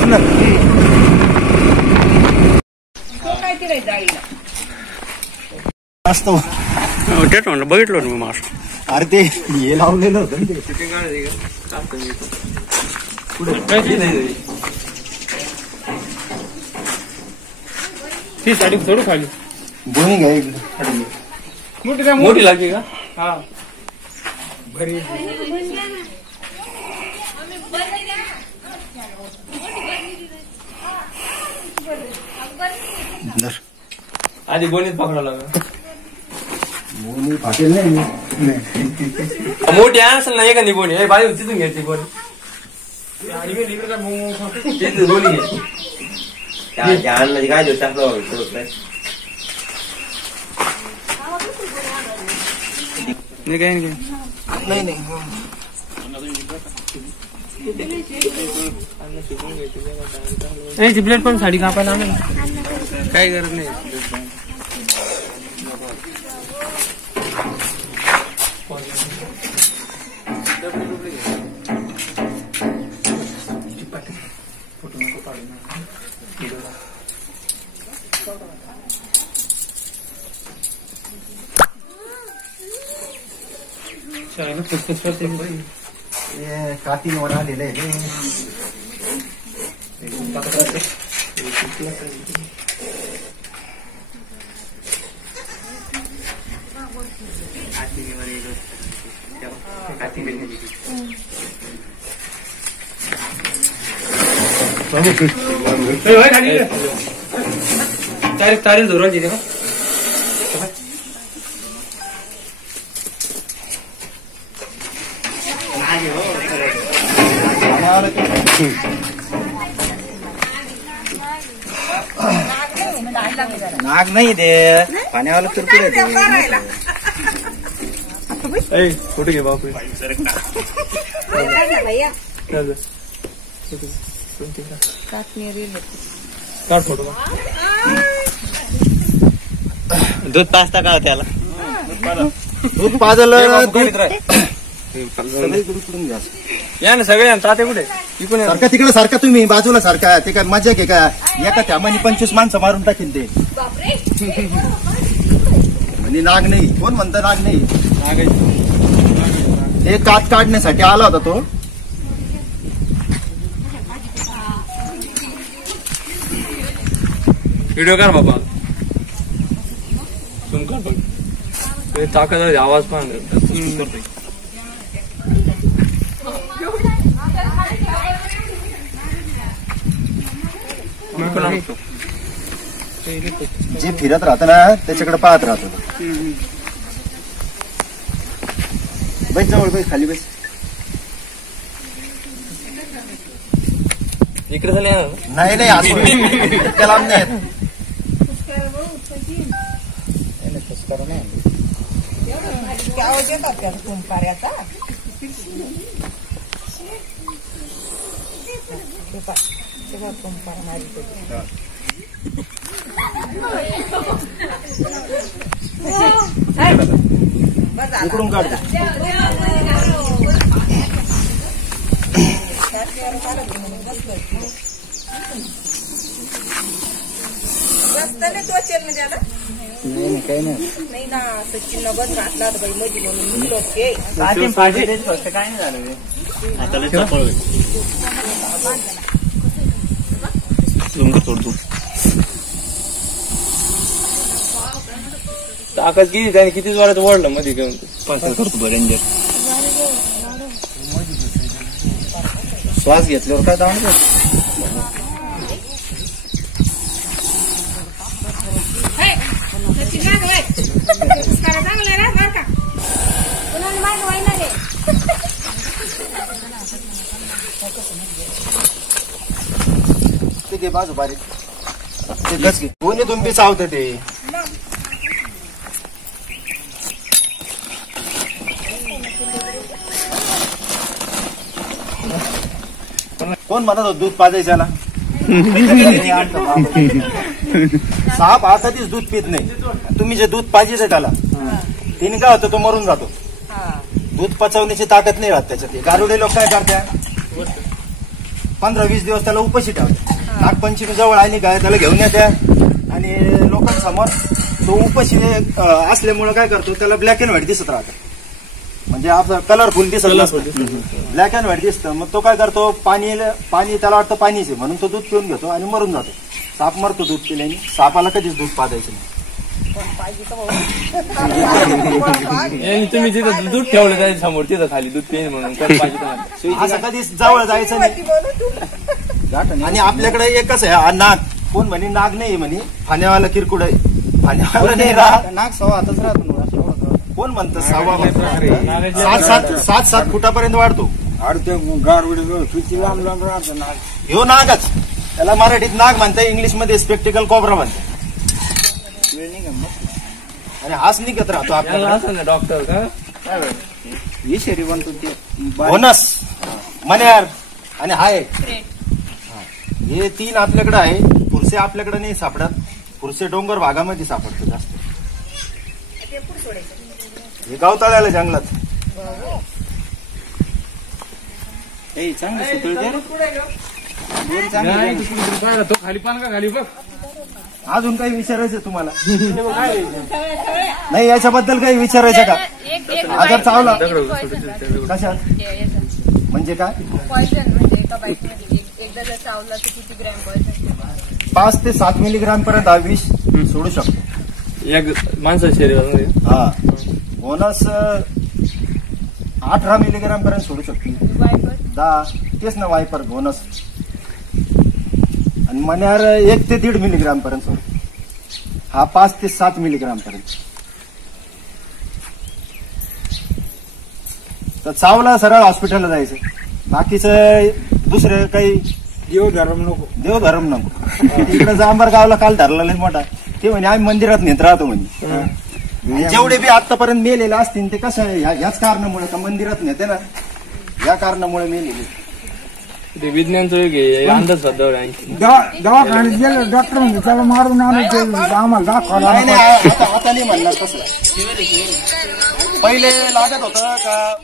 बस ना असतो तेच म्हणलं बघितलं मी मास. अरे ते हे लावलेलं होतं ती साडी सोडू खाली बोनी घ्या इकडे मोठी लागली का? हा घरी आधी गोणीत पकडावं लागलं. बोनी फाटेल नाही मोठी आहे असेल ना एखादी गोणी बाजू तिथून घ्यायची गोणी तिथून गोणी घ्यायची काय देऊ नाही नाही ती प्लेट पण साडी कापायला आणेल काही गरज नाही. कातींवर आलेलं आहे तारीख धोरण दिले का नाग नाही दे पाण्यावाला तर कुठे घे बापू काढ फोटो दूध पाजता का त्याला दूध पाजलं या ना सगळे ताते कुठे इकडे सारखा तिकडे सारखा तुम्ही बाजूला सारखा ते काय मजा घे का एका त्यामानी 25 माणसं मारून टाकेल ते म्हणजे नाग नाही कोण म्हणतं नाग नाही ते कात काढण्यासाठी आला होता तो व्हिडिओ कर बाबा तुम कर बघ ताकद आवाज पण करतोय जे फिरत राहत ना त्याच्याकडे पाहत राहतो बैस जवळ बैस खाली बैस इकडे झाले नाही नाही इतक्या लांब नाही इकडून काढतो नाही काही नाही ना सचिन बंद घातला बाई मध्ये म्हणून काय नाही झालं सोडतो ताकद किती त्याने किती जोरात ओढलं मध्ये घेऊन करतो रेंजर श्वास घेतल्यावर काय जाऊन ते घे बाजू बारीक ते गच घे कोणी तुम्ही चावतं ते कोण म्हणत होत दूध पाजायच्याला साप हातातच दूध पित नाही तुम्ही जे दूध पाहिजे त्याला तिने काय होतं तो मरून जातो दूध पचवण्याची ताकद नाही राहत त्याच्यात गारुडे लोक काय करतात 15-20 दिवस त्याला उपाशी ठेवतात. नागपंचमी जवळ आली काय त्याला घेऊन येत्या आणि लोकांसमोर तो उपाशी असल्यामुळे काय करतो, त्याला ब्लॅक अँड व्हाईट दिसत राहतं, म्हणजे आपलं कलरफुल दिसत नसतं, ब्लॅक अँड व्हाईट दिसतं. मग तो काय करतो, पाणी त्याला वाटतं पाणीचे म्हणून तो दूध पिऊन घेतो आणि मरून जातो. साप मरतो दूध पिल्याने. सापाला कधीच दूध पाजायचं नाही. तुम्ही तिथं दूध ठेवलं त्याच्या समोर, तिथं खाली दूध पिणे म्हणून कोण पाहिजे तुम्हाला? असं कधीच जवळ जायचं नाही. आणि आपल्याकडे एकच आहे हा नाग. कोण म्हणे नाग नाही म्हणे, फाण्यावाला किरकुड आहे. फाण्यावाला नाही राहत, नाग सव्वा हातच राहतो. कोण म्हणतं सव्वा 7-7 फुटापर्यंत वाढतो. ह्यो नागच. त्याला मराठीत नाग म्हणतात, इंग्लिश मध्ये स्पेक्टिकल कोब्रा म्हणतात. आणि हाच निघत राहतो आपल्याला. डॉक्टर का बोनस, मन्यार आणि हाय, हे 3 आपल्याकडे आहे. पुरसे आपल्याकडे नाही सापडत. पुरसे डोंगर भागामध्ये सापडतो जास्त. हे गावतळ्याला जंगलात. तो खाली पान का खाली बघ. अजून काही विचारायचं तुम्हाला? नाही, याच्याबद्दल काही विचारायचं का? आजार चावला कशात, म्हणजे काय? पॉइझन म्हणजे एका बाईकमध्ये एकदा जर चावला तर किती ग्रॅम पॉइझन? 5 ते 7 मिलीग्राम पर्यंत हा विष सोडू शकतो एक माणसाच्या शरीरामध्ये. हा, बोनस 18 मिलीग्राम पर्यंत सोडू शकतो. वायपर 10, तेच ना वायपर बोनस. आणि मन्यार 1 ते 1.5 मिलीग्राम पर्यंत सोडतो. हा 5 ते 7 मिलीग्राम पर्यंत. तर चावला सरळ हॉस्पिटलला जायचं. बाकीचं दुसरं काही देवधर्म नको. इकडे जांभरगावला काल धरला नाही मोठा, ते म्हणे आम्ही मंदिरात नेत राहतो म्हणे. जेवढे बी आतापर्यंत मेलेले असतील ते कसं ह्याच कारणामुळे का मंदिरात नेते ना, या कारणामुळे मेलेले. ते विज्ञानचं एक आहे, अंधश्रद्धावर आहे. दवाखान्यात गेलं डॉक्टर म्हणजे त्याला मारून आणायचं आम्हाला दाखवायला. नाही आता नाही म्हणणार तसं. पहिले लागत होतं का